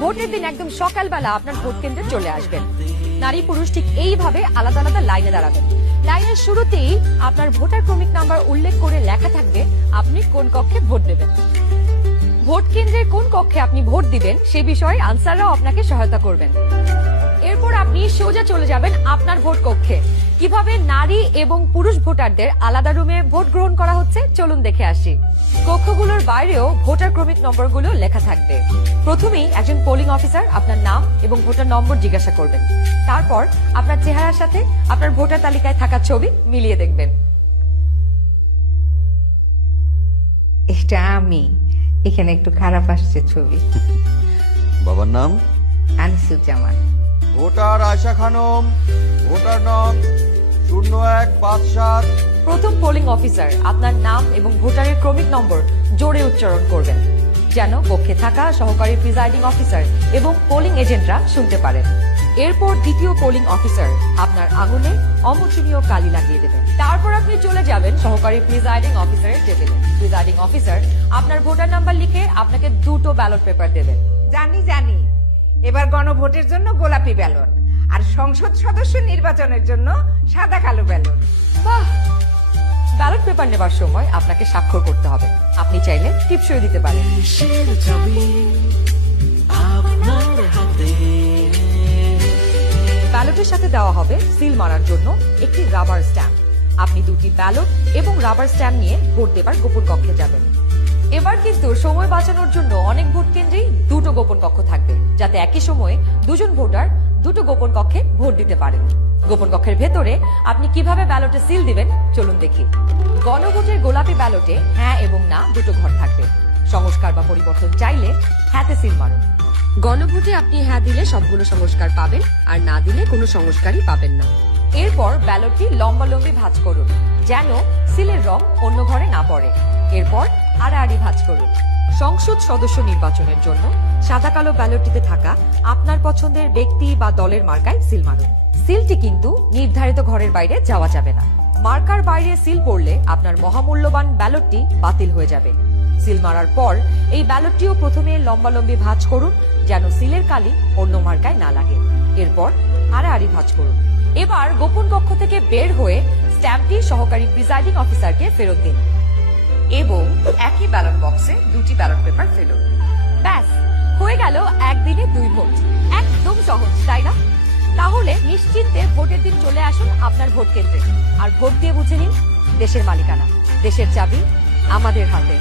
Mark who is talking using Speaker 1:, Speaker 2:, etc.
Speaker 1: ভোটের দিন একদম সকালবেলা আপনার ভোট কেন্দ্রে চলে আসবেন। নারী পুরুষ ঠিক এইভাবে আলাদা আলাদা লাইনে দাঁড়াবেন। লাইনের শুরুতেই আপনার ভোটার ক্রমিক নাম্বার উল্লেখ করে লেখা থাকবে আপনি কোন কক্ষে ভোট দেবেন। ভোট কেন্দ্রের কোন কক্ষে আপনি ভোট দিবেন সে বিষয়ে আনসাররাও আপনাকে সহায়তা করবেন। এরপর আপনি সোজা চলে যাবেন আপনার ভোট কক্ষে। কীভাবে নারী এবং পুরুষ ভোটারদের আলাদা রুমে ভোট গ্রহণ করা হচ্ছে? চলুন দেখে আসি। কক্ষগুলোর বাইরেও ভোটার ক্রমিক নম্বরগুলো লেখা থাকবে। প্রথমেই একজন পোলিং অফিসার আপনার নাম এবং ভোটার নম্বর জিজ্ঞাসা করবেন। তারপর আপনার চেহারার সাথে আপনার ভোটার তালিকায় থাকা ছবি মিলিয়ে দেখবেন।
Speaker 2: এটা আমি। এখানে একটু খারাপ আসছে ছবি।
Speaker 3: বাবার নাম?
Speaker 2: আনিসুজ্জামান।
Speaker 3: ভোটার আয়শা খানম। ভোটার নং শূন্য এক পাঁচ সাত।
Speaker 1: প্রথম পোলিং অফিসার আপনার নাম এবং ভোটারের ক্রমিক নম্বর জোরে উচ্চারণ করবেন যেন কক্ষে থাকা সহকারী প্রিজাইডিং অফিসার এবং পোলিং এজেন্টরা শুনতে পারেন। এরপর দ্বিতীয় পোলিং অফিসার আপনার আঙুলে অমোচনীয় কালি লাগিয়ে দেবেন। তারপর আপনি চলে যাবেন সহকারী প্রিজাইডিং অফিসারের টেবিলে প্রিজাইডিং অফিসার আপনার ভোটার নাম্বার লিখে আপনাকে দুটো ব্যালট পেপার দেবেন।
Speaker 2: জানি জানি। এবার গণভোটের জন্য গোলাপি ব্যালট আর সংসদ সদস্য নির্বাচনের জন্য সাদা কালো ব্যালট।
Speaker 1: বাহ! ব্যালট পেপার নেবার সময় আপনাকে স্বাক্ষর করতে হবে। আপনি চাইলে টিপসই দিতে পারেন। ব্যালটের সাথে দেওয়া হবে সিল মারার জন্য একটি রাবার স্ট্যাম্প। আপনি দুটি ব্যালট এবং রাবার স্ট্যাম্প নিয়ে ভোট দেবার গোপন কক্ষে যাবেন। এবার কিন্তু সময় বাঁচানোর জন্য অনেক ভোট কেন্দ্রেই দুটো গোপন কক্ষ থাকবে যাতে একই সময়ে দুজন ভোটার দুটো গোপন কক্ষে ভোট দিতে পারেন। গোপন কক্ষের ভেতরে আপনি কীভাবে ব্যালটে সিল দিবেন চলুন দেখি। গণভোটের গোলাপি ব্যালটে হ্যাঁ এবং না দুটো ঘর থাকবে। সংস্কার বা পরিবর্তন চাইলে হ্যাঁতে সিল মারুন। গণভোটে আপনি হ্যাঁ দিলে সবগুলো সংস্কার পাবেন আর না দিলে কোনো সংস্কারই পাবেন না। এরপর ব্যালটটি লম্বালম্বি ভাঁজ করুন যেন সিলের রং অন্য ঘরে না পড়ে। এরপর আড়াআড়ি ভাঁজ করুন। সংসদ সদস্য নির্বাচনের জন্য সাদা কালো ব্যালটটিতে থাকা আপনার পছন্দের ব্যক্তি বা দলের মার্কায় সিল মারুন। সিলটি কিন্তু নির্ধারিত ঘরের বাইরে যাওয়া যাবে না। মার্কার বাইরে সিল পড়লে আপনার মহামূল্যবান ব্যালটটি বাতিল হয়ে যাবে। সিল মারার পর এই ব্যালটটিও প্রথমে লম্বালম্বি ভাঁজ করুন, যেন সিলের কালি অন্য মার্কায় না লাগে। এরপর আড়াআড়ি ভাঁজ করুন। এবার গোপন কক্ষ থেকে বের হয়ে স্ট্যাম্পটি সহকারী প্রিজাইডিং অফিসারকে ফেরত দিন। এবং একই ব্যালট বক্সে দুটি ব্যালট পেপার ফেলুন। ব্যাস, হয়ে গেল একদিনে দুই ভোট। একদম সহজ, তাই না? তাহলে নিশ্চিন্তে ভোটের দিন চলে আসুন আপনার ভোট কেন্দ্রে। আর ভোট দিয়ে বুঝে নিন, দেশের মালিকানা, দেশের চাবি আমাদের হাতে।